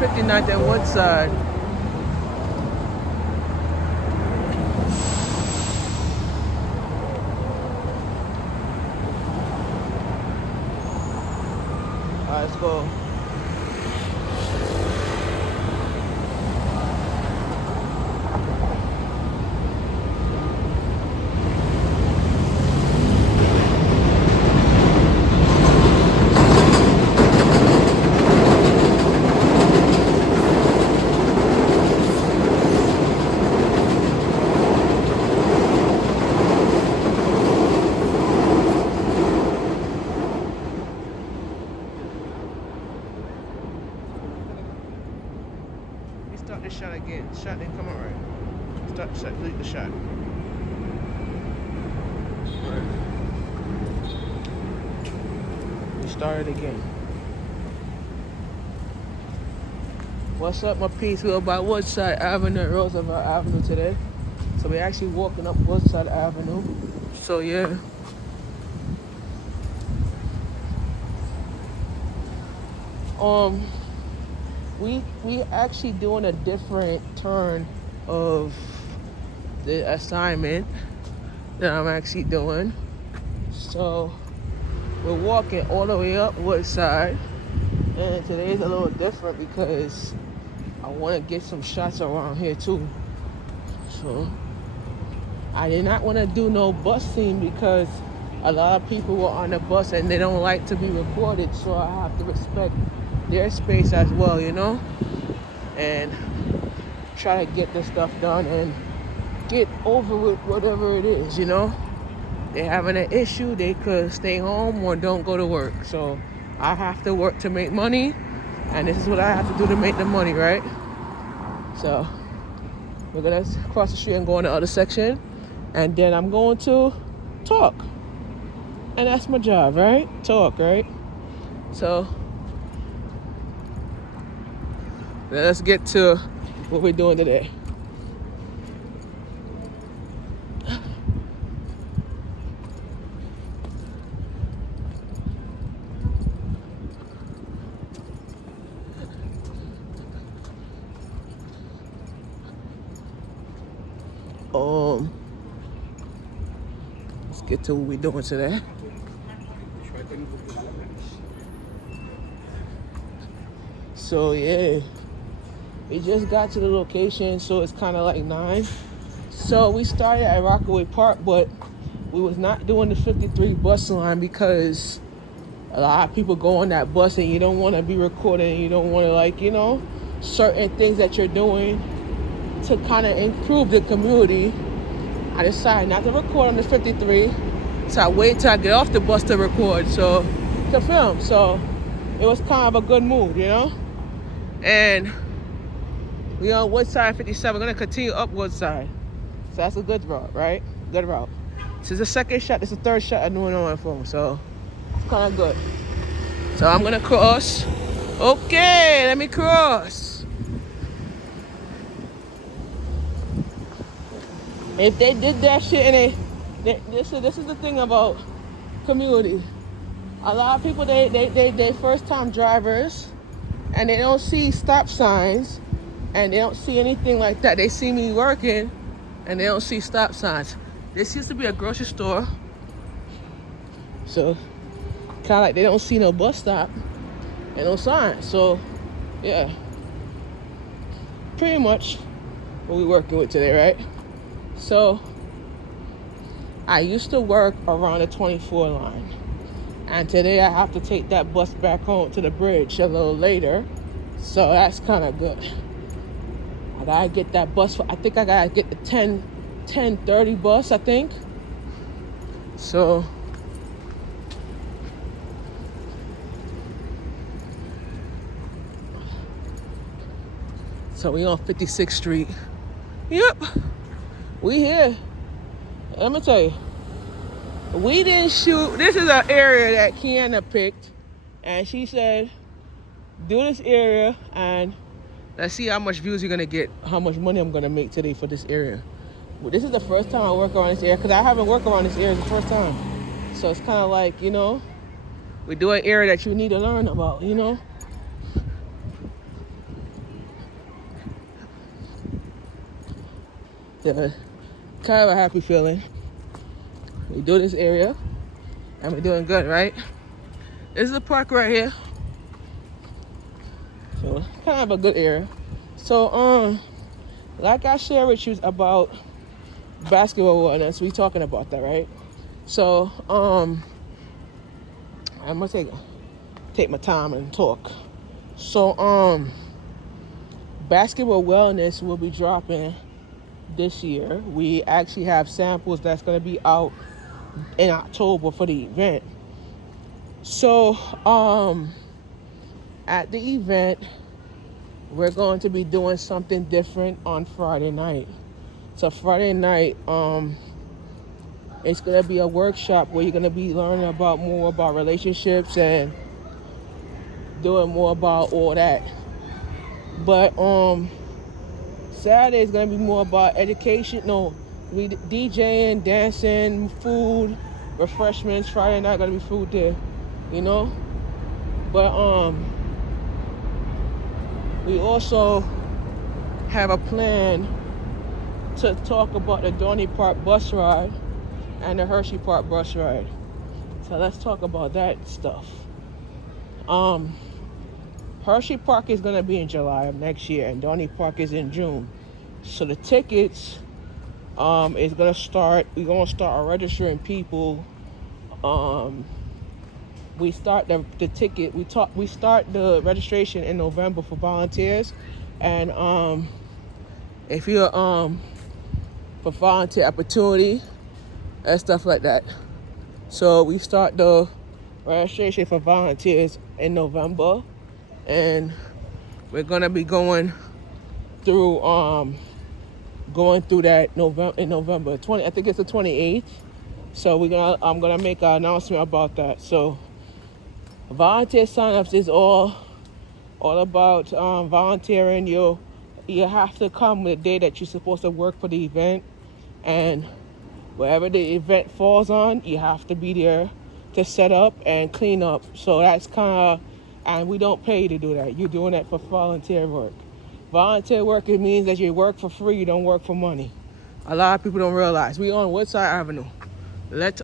59th and Woodside. Alright, let's go. Start this shot again. Shot didn't come out right. Start the shot, delete the shot. Right. We started again. What's up, my peace? We're by Woodside Avenue, Roosevelt Avenue today. So we're actually walking up Woodside Avenue. So yeah. We actually doing a different turn of the assignment that I'm actually doing. So we're walking all the way up Woodside, and today's a little different because I want to get some shots around here too. So I did not want to do no bus scene because a lot of people were on the bus and they don't like to be recorded, so I have to respect their space as well, you know, and try to get the stuff done and get over with whatever it is, you know. They're having an issue, they could stay home or don't go to work. So I have to work to make money, and this is what I have to do to make the money, right? So we're gonna cross the street and go in the other section, and then I'm going to talk, and that's my job, right? Talk, right? So let's get to what we're doing today. Let's get to what we're doing today. So yeah, we just got to the location, so it's kind of like 9. So we started at Rockaway Park, but we was not doing the 53 bus line because a lot of people go on that bus and you don't want to be recording, you don't want to, like, you know, certain things that you're doing to kind of improve the community. I decided not to record on the 53, so I wait till I get off the bus to record, so to film. So it was kind of a good move, you know. And we on Woodside 57. We're gonna continue up Woodside, so that's a good route, right? Good route. This is the second shot. This is the third shot I'm doing on my phone, so it's kind of good. So I'm gonna cross. Okay, let me cross. If they did that shit and this is the thing about community. A lot of people, they first time drivers, and they don't see stop signs, and they don't see anything like that. They see me working, and they don't see stop signs. This used to be a grocery store, so kind of like they don't see no bus stop and no signs. So yeah, pretty much what we working with today, right? So I used to work around the 24 line, and today I have to take that bus back home to the bridge a little later, so that's kind of good. I gotta get that bus. I think I gotta get the 10:30 bus, I think. So we on 56th Street. Yep, we here. Let me tell you, we didn't shoot. This is an area that Kiana picked, and she said, do this area and let's see how much views you're gonna get, how much money I'm gonna make today for this area. Well, this is the first time I work around this area, because I haven't worked around this area the first time. So it's kind of like, you know, we do an area that you need to learn about, you know. Yeah, kind of a happy feeling. We do this area, and we're doing good, right? This is the park right here. So kind of a good area. So like I shared with you about basketball awareness, we talking about that, right? So I'm gonna take my time and talk. So basketball wellness will be dropping this year. We actually have samples that's gonna be out in October for the event. So at the event, we're going to be doing something different on Friday night. So Friday night, it's gonna be a workshop where you're gonna be learning more about relationships and doing more about all that. But Saturday is gonna be more about education. No, we DJing, dancing, food, refreshments. Friday night gonna be food there, you know. But we also have a plan to talk about the Dorney Park bus ride and the Hershey Park bus ride. So let's talk about that stuff. Hershey Park is gonna be in July of next year, and Dorney Park is in June. So the tickets is gonna start. We're gonna start registering people. We start the ticket. We start the registration in November for volunteers, and if you're for volunteer opportunity and stuff like that. So we start the registration for volunteers in November, and we're gonna be going through that November 20. I think it's the 28th. So I'm gonna make an announcement about that. So volunteer signups is all about volunteering. You have to come the day that you're supposed to work for the event, and wherever the event falls on, you have to be there to set up and clean up. So that's and we don't pay you to do that. You're doing that for volunteer work. Volunteer work, it means that you work for free, you don't work for money. A lot of people don't realize. We on Woodside Avenue. Let's